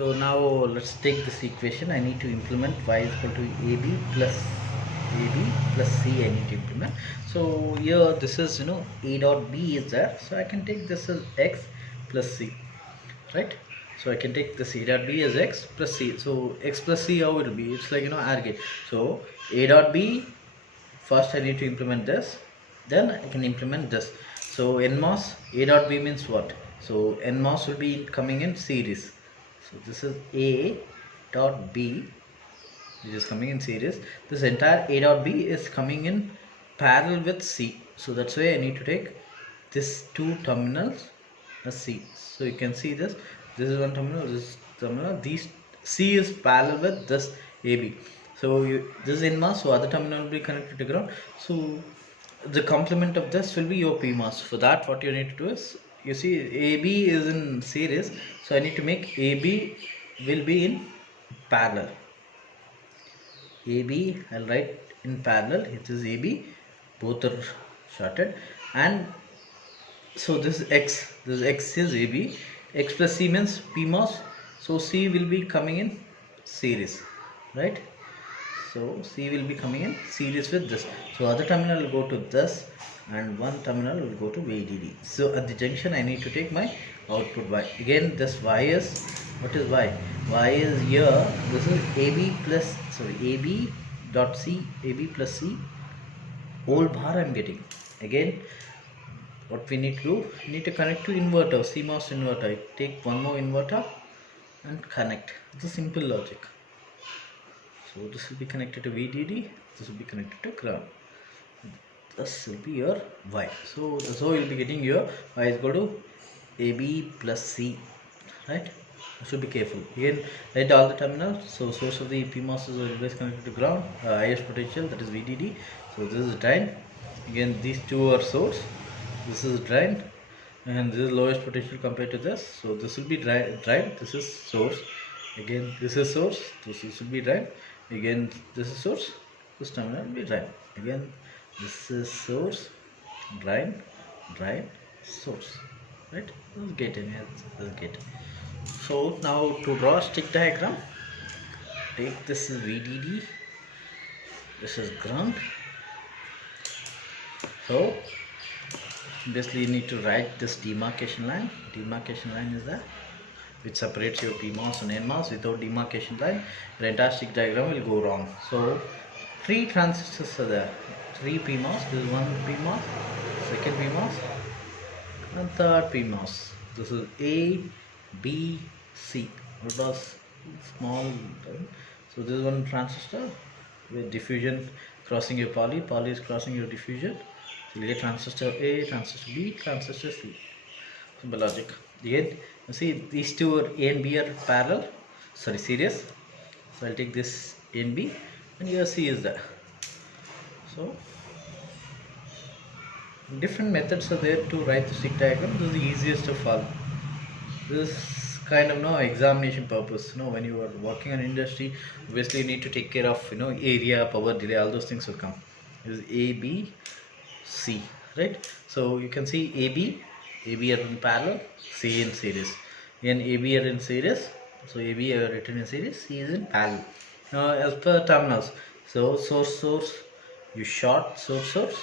So now let's take this equation. I need to implement y is equal to AB plus C. I need to implement. So here this is A dot B is there. So I can take this as x plus C, right? So I can take this A dot B as x plus C. So x plus C, how it will be? It's like aggregate. So A dot B, first I need to implement this, then I can implement this. So NMOS A dot B means what? So NMOS will be coming in series. So this is A dot B, which is coming in series. This entire A dot B is coming in parallel with C. So that's why I need to take this two terminals as C. So you can see this. This is one terminal, this is terminal. These C is parallel with this AB. So this is NMOS, so other terminal will be connected to ground. So the complement of this will be your PMOS. For that, what you need to do is, you see AB is in series, so I need to make AB will be in parallel. AB I'll write in parallel. It is AB, both are shorted, and so this is X. This X is AB. X plus C means PMOS. So C will be coming in series, right? So C will be coming in series with this. So other terminal will go to this, and one terminal will go to VDD. So at the junction I need to take my output Y. Again this Y is, what is Y? Y is here. This is AB plus, sorry, AB dot C, AB plus C whole bar I am getting. Again what we need to do, we need to connect to inverter, CMOS inverter. I take one more inverter and connect. It's a simple logic. So this will be connected to VDD, this will be connected to ground. This will be your Y. So that's how you will be getting your Y is equal to AB plus C, right? You should be careful. Again, write all the terminals. So source of the PMOS is always connected to ground, highest potential, that is VDD. So this is drain. Again, these two are source. This is drain, and this is lowest potential compared to this. So this will be drain. This is source. Again, this is source. This will be drain. Again, this is source. This terminal will be drain. Again, this is source, drain, source. Right? This is gate. This is gate. So now to draw a stick diagram, take this is VDD. This is ground. So basically you need to write this demarcation line. Demarcation line is there, which separates your PMOS and NMOS. Without demarcation line, your entire stick diagram will go wrong. So three transistors are there, three PMOS. This is one PMOS, second PMOS, and third PMOS. This is A, B, C. It was small. So this is one transistor with diffusion crossing your poly. Poly is crossing your diffusion. So you get transistor A, transistor B, transistor C. Simple logic. Again, you see these two are A and B are parallel, sorry, series. So I'll take this A and B, and here C is there. So different methods are there to write the stick diagram. This is the easiest of all. This is kind of examination purpose. When you are working in industry, obviously you need to take care of area, power, delay, all those things will come. This is A, B, C, right? So you can see AB are in parallel, C in series. Again AB are in series, so AB are written in series, C is in parallel. Now as per terminals, so source, you short source,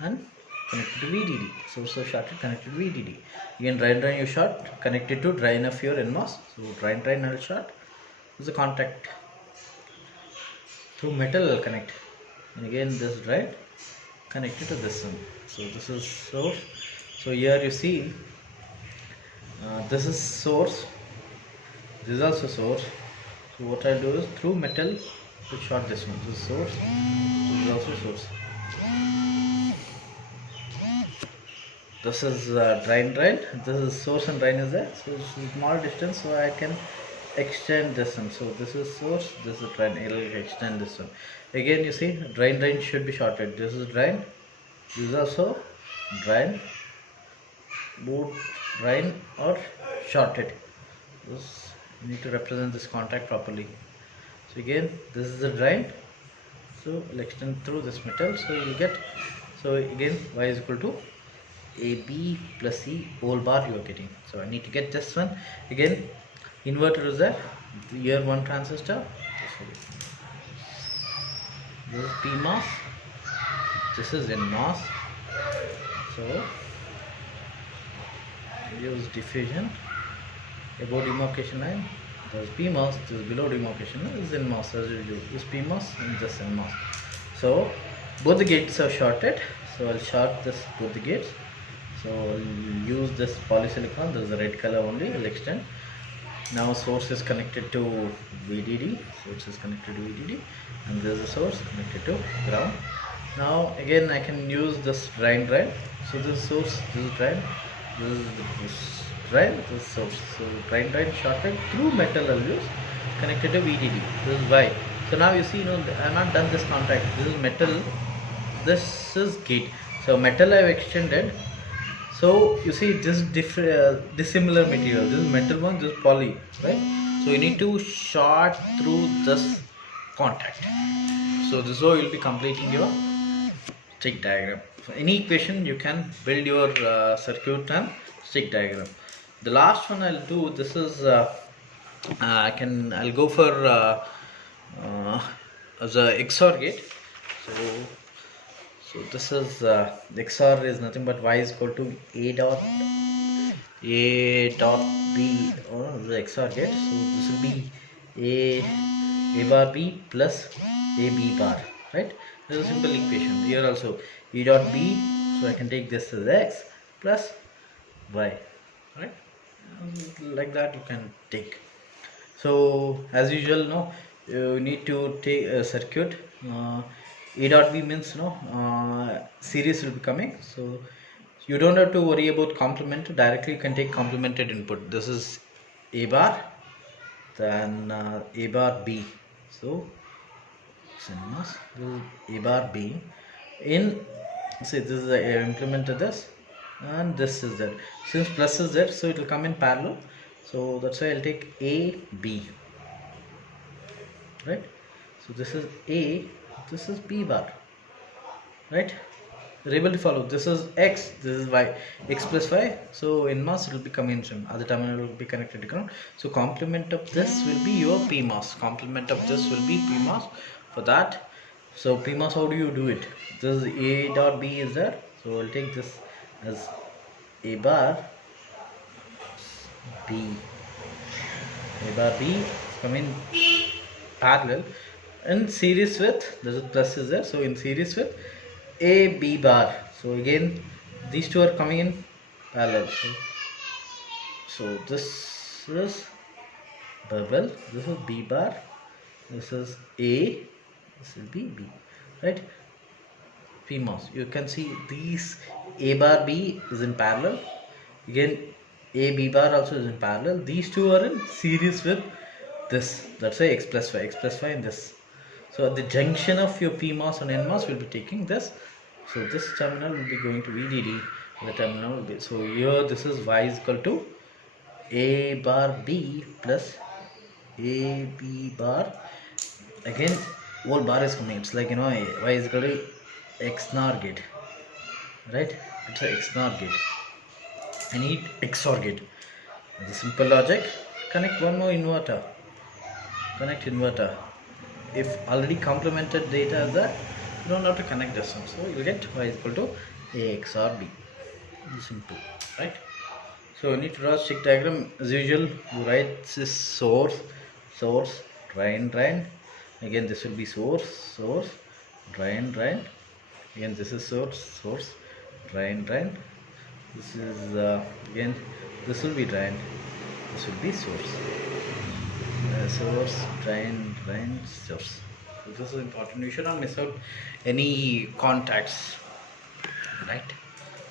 and connected to VDD. Source shorted, connected to VDD. Again drain you short, connected to drain of your NMOS. So drain I'll short. This is a contact. Through metal I'll connect. And again this drain connected to this one. So this is source. So here you see this is source, this is also source. So what I'll do is through metal to short this one. This is source, this is also source. This is drain. This is source and drain is there. So this is small distance, so I can extend this one. So this is source, this is drain. I will extend this one. Again you see drain should be shorted. This is drain, this is also drain. Both drain or shorted. This you need to represent this contact properly. So again this is the drain. So I'll extend through this metal. So you get, so again Y is equal to AB plus C whole bar you are getting. So I need to get this one. Again Inverter is there. Here one transistor. This is PMOS. This is NMOS. So use diffusion above demarcation line. There's PMOS. This is below demarcation line. This is NMOS as usual. This PMOS and this NMOS. So both the gates are shorted. So I'll short this both the gates. So I'll use this polysilicon. This is the red color only. I'll extend. Now source is connected to VDD. Source is connected to VDD, and there is a source connected to ground. Now again I can use this drain. So this is source, this is drain, this drain, this is source. So drain shorted through metal alveolus connected to VDD. This is why. So now you see, I have not done this contact. This is metal. This is gate. So metal I have extended. So you see this different dissimilar material. This is metal one, this is poly, right? So you need to short through this contact. So this is how you will be completing your stick diagram. For any question you can build your circuit and stick diagram. The last one I'll do. This is I'll go for as a XOR gate. So this is the XOR is nothing but y is equal to a dot b, or the XOR gate. So this will be a bar b plus a b bar, right? This is a simple equation. Here also a dot b, so I can take this as x plus y, right? Like that you can take. So as usual, you need to take a circuit. A dot b means series will be coming, so you don't have to worry about complement. Directly you can take complemented input. This is a bar, then a bar b. So this is a bar b. In say this is I implemented this, and this is there. Since plus is there, so it will come in parallel. So that's why I'll take a b, right? So this is a, this is b bar, right? You're able to follow. This is x, this is y, x plus y. So in mass it will become in trim. Other terminal will be connected to ground. So complement of this will be your PMOS. Complement of this will be PMOS. For that, so PMOS, how do you do it? This is a dot b is there. So I'll take this as a bar b. A bar b come in parallel in series with, this is plus is there, so in series with a b bar. So again these two are coming in parallel. So this is bubble, this is b bar, this is a, this will be b, right? PMOS, you can see these a bar b is in parallel, again a b bar also is in parallel. These two are in series with this, that's why x plus y and this. So at the junction of your PMOS and NMOS will be taking this. So this terminal will be going to VDD. The terminal will be, so here this is y is equal to a bar b plus a b bar. Again whole bar is coming. It's like y is equal to XNOR gate, right? It's a XNOR gate. I need XOR gate. The simple logic. Connect one more inverter. Connect inverter. If already complemented data is there, you don't have to connect this one. So you get y is equal to a XOR b. Simple, right? So you need to draw stick diagram. As usual, you write this source, drain. Again this will be source, drain. Again this is source, drain. This is again this will be drain. This will be source. Source, drain, source. So this is important. You should not miss out any contacts, right?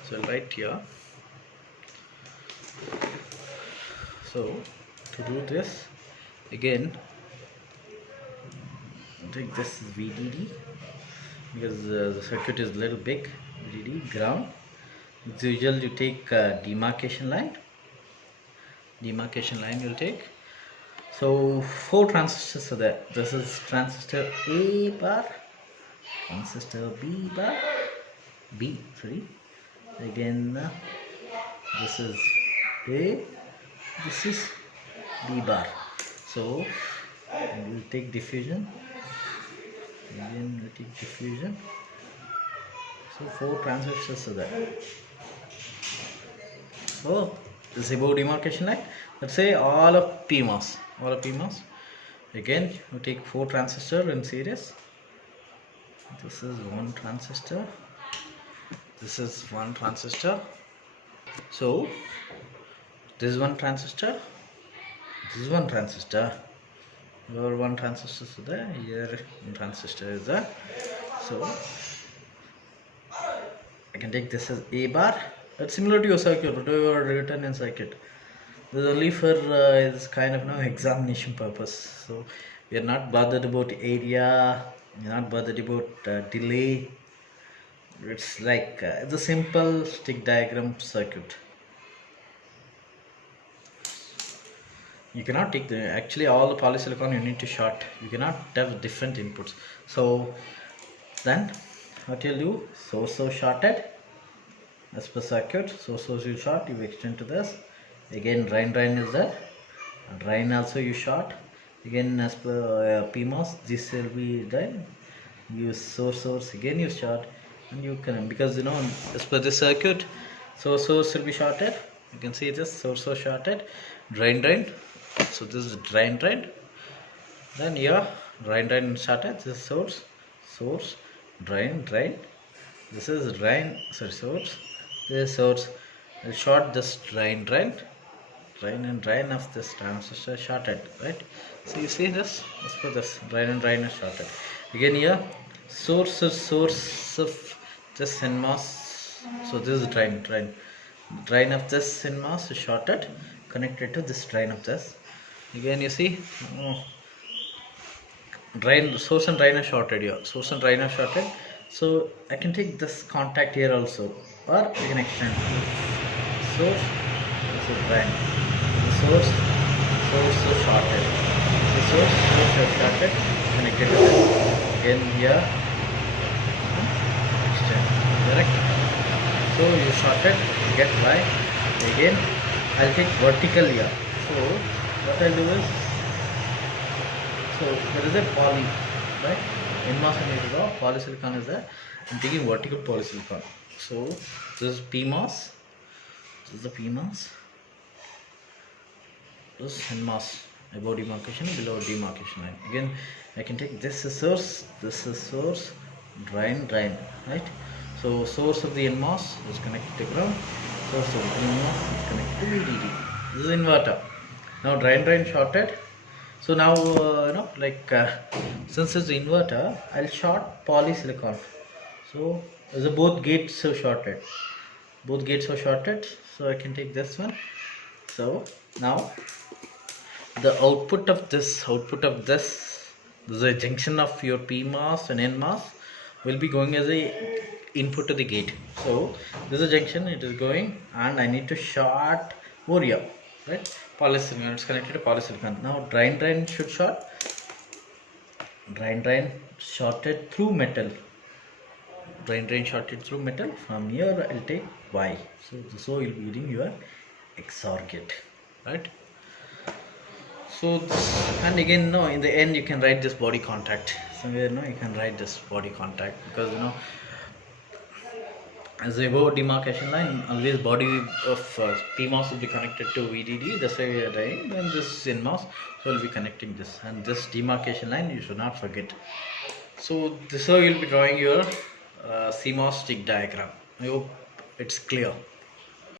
So I'll write here. So to do this, again take this is VDD because the circuit is a little big. VDD ground. As usual, you take demarcation line. You'll take. So 4 transistors are there. This is transistor A bar, transistor B bar, again this is A, this is B bar. So we'll take diffusion. Again we take diffusion. So 4 transistors are there. So this is about demarcation line. Let's say all of PMOS. All of PMOS. Again you take 4 transistors in series. This is one transistor. This is one transistor. So this is one transistor. This is one transistor. Here one transistor is there. Here one transistor is there. So I can take this as A bar. It's similar to your circuit, whatever you are written in circuit. This is only for is kind of examination purpose. So we are not bothered about area. We are not bothered about delay. It's like it's a simple stick diagram circuit. You cannot take actually all the polysilicon you need to short. You cannot have different inputs. So then what you'll do, source shorted as per circuit. Source you short, you extend to this. Again drain is there. Drain also you short. Again as per PMOS, this will be drain. Use source again you short, and you can, because as per the circuit, source will be shorted. You can see this source shorted, drain. So this is drain. Then here drain shorted. This is source, drain. This is source. This is source. I'll short this drain and drain of this transistor shorted, right? So you see this, as per this drain is shorted. Again here source of this NMOS. So this is drain of this NMOS is shorted, connected to this drain of this. Again you see source and drain are shorted here. So I can take this contact here also, or I can extend source. This is drain. The source is shorted. The source is shorted, connected to this. Again here extend. Correct. So you shorted, you get Y. Again I'll take vertical here. So what I'll do is, so there is a poly, right? NMOS and polysilicon is there. I'm taking vertical polysilicon. So this is PMOS. This is the PMOS. This is NMOS, above demarcation, below demarcation line. Again I can take this is source, drain, right? So source of the NMOS is connected to ground. Source of the NMOS is connected to VDD. This is inverter. Now drain shorted. So now since it's inverter, I'll short polysilicon. So the both gates are shorted. So I can take this one. So now the output of this is a junction of your PMOS and NMOS, will be going as a input to the gate. So this is a junction, it is going, and I need to short over here, right? Polysilicon, it's connected to polysilicon. Now drain should short. Drain shorted through metal. From here I'll take Y. So you'll be reading your XOR gate, right? So and again in the end you can write this body contact. Somewhere you can write this body contact, because as above demarcation line, always body of PMOS will be connected to VDD. That's why we are writing. Then this NMOS, so we'll be connecting this, and this demarcation line you should not forget. So this is how you'll be drawing your CMOS stick diagram. I hope it's clear.